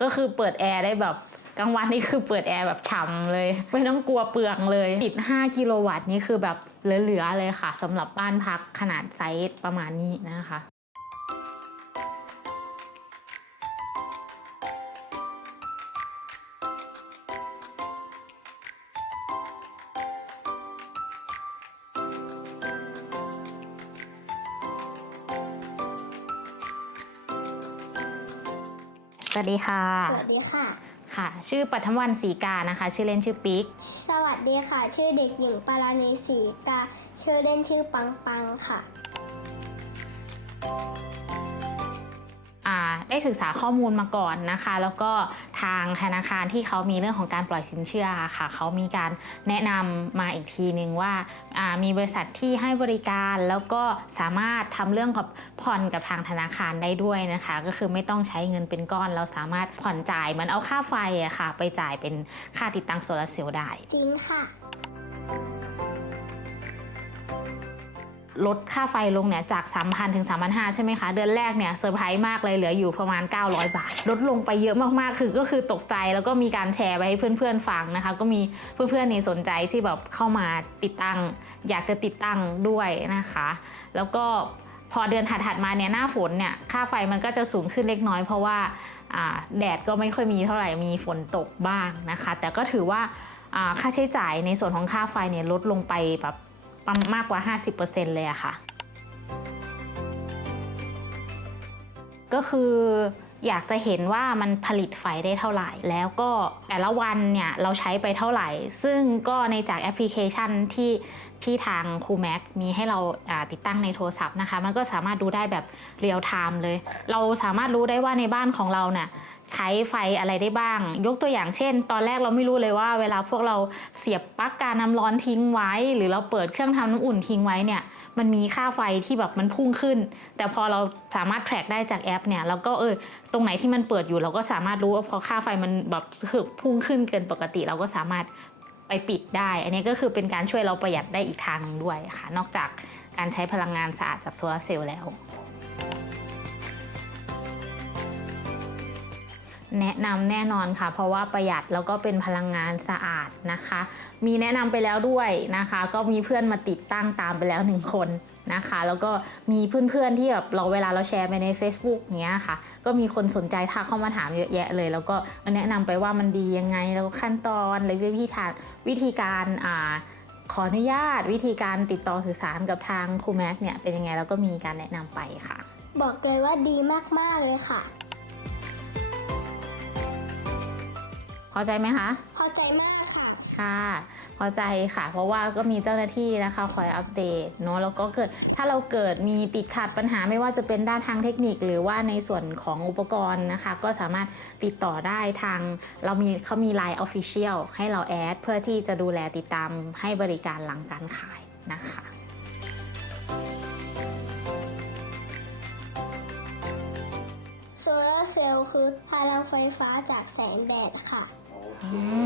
ก็คือเปิดแอร์ได้แบบกลางวันนี่คือเปิดแอร์แบบฉ่ำเลย ไม่ต้องกลัวเปลืองเลยติด 5 กิโลวัตต์นี่คือแบบเหลือๆเลยค่ะสำหรับบ้านพักขนาดไซส์ประมาณนี้นะคะ วัสดีค่ะ สวัสดีค่ะ ค่ะ ชื่อปัทมวันศรีกานะคะ ชื่อเล่นชื่อปิ๊ก สวัสดีค่ะ ชื่อเด็กหญิงปาราณีศรีกา ชื่อเล่นชื่อปังปังค่ะอ่า ได้ศึกษาข้อมูลมาก่อนนะคะ แล้วก็ทางธนาคารที่เขามีเรื่องของการปล่อยสินเชื่อค่ะเขามีการแนะนำมาอีกทีนึงว่ามีบริษัทที่ให้บริการแล้วก็สามารถทำเรื่องกับผ่อนกับทางธนาคารได้ด้วยนะคะ ก็คือไม่ต้องใช้เงินเป็นก้อน เราสามารถผ่อนจ่ายเหมือนเอาค่าไฟอะค่ะ ไปจ่ายเป็นค่าติดตั้งโซลาร์เซลล์ได้ จริงค่ะ ลดค่าไฟลงเนี่ยจาก 3,000 ถึง 3,500 ใช่ไหมคะ เดือนแรกเนี่ยเซอร์ไพรส์มากเลยเหลืออยู่ประมาณ 900 บาท ลดลงไปเยอะมากๆ คือก็คือตกใจแล้วก็มีการแชร์ไปให้เพื่อนๆ ฟังนะคะ ก็มีเพื่อนๆนี่สนใจที่แบบเข้ามาติดตั้ง อยากจะติดตั้งด้วยนะคะ แล้วก็พอเดือนถัดๆมาเนี่ยหน้าฝนเนี่ยค่าไฟมันก็จะสูงขึ้นเล็กน้อยเพราะว่าแดดก็ไม่ค่อยมีเท่าไหร่มีฝนตกบ้างนะคะ แต่ก็ถือว่าค่าใช้จ่ายในส่วนของค่าไฟเนี่ยลดลงไปแบบ ประมากกว่า 50%เลยอะค่ะ ก็คืออยากจะเห็นว่ามันผลิตไฟได้เท่าไหร่ แล้วก็แต่ละวันเนี่ยเราใช้ไปเท่าไหร่ ซึ่งก็ในจากแอปพลิเคชันที่ที่ทางครูแม็กมีให้เราาติดตั้งในโทรศัพท์นะคะ มันก็สามารถดูได้แบบเรียลไทม์เลย เราสามารถรู้ได้ว่าในบ้านของเราเนี่ย ใช้ไฟอะไรได้บ้าง ยกตัวอย่างเช่น ตอนแรกเราไม่รู้เลยว่า เวลาพวกเราเสียบปลั๊กการน้ำร้อนทิ้งไว้ หรือเราเปิดเครื่องทำน้ำอุ่นทิ้งไว้เนี่ย มันมีค่าไฟที่แบบมันพุ่งขึ้น แต่พอเราสามารถ track ได้จากแอปเนี่ยเราก็เออตรงไหนที่มันเปิดอยู่เราก็สามารถรู้ว่าพอค่าไฟมันแบบคือพุ่งขึ้นเกินปกติเราก็สามารถไปปิดได้ อันนี้ก็คือเป็นการช่วยเราประหยัดได้อีกทางหนึงด้วยค่ะ นอกจากการใช้พลังงานสะอาดจากโซลาร์เซลล์แล้ว แนะนำแน่นอนค่ะ เพราะว่าประหยัดแล้วก็เป็นพลังงานสะอาดนะคะ มีแนะนำไปแล้วด้วยนะคะ ก็มีเพื่อนมาติดตั้งตามไปแล้วหนึ่งคนนะคะ แล้วก็มีเพื่อนๆที่แบบเราเวลาเราแชร์ไปใน Facebook เงี้ยค่ะ ก็มีคนสนใจทักเข้ามาถามเยอะแยะเลย แล้วก็แนะนำไปว่ามันดียังไงแล้วขั้นตอนหรือวิธีการวิธีการอ่าขออนุญาตวิธีการติดต่อสื่อสารกับทางครูแม็กเนี่ยเป็นยังไงแล้วก็มีการแนะนำไปค่ะ บอกเลยว่าดีมากๆเลยค่ะ อใจไหมคะ พอใจมากค่ะ ค่ะพอใจค่ะ เพราะว่าก็มีเจ้าหน้าที่นะคะคอยอัปเดตเนาะแล้วก็เกิดถ้าเราเกิดมีติดขัดปัญหาไม่ว่าจะเป็นด้านทางเทคนิค หรือว่าในส่วนของอุปกรณ์นะคะ ก็สามารถติดต่อได้ทางเรามีเขามี Line Official ให้เราแอด เพื่อที่จะดูแลติดตามให้บริการหลังการขายนะคะ เซลล์คือพลังไฟฟ้าจากแสงแดดค่ะอืม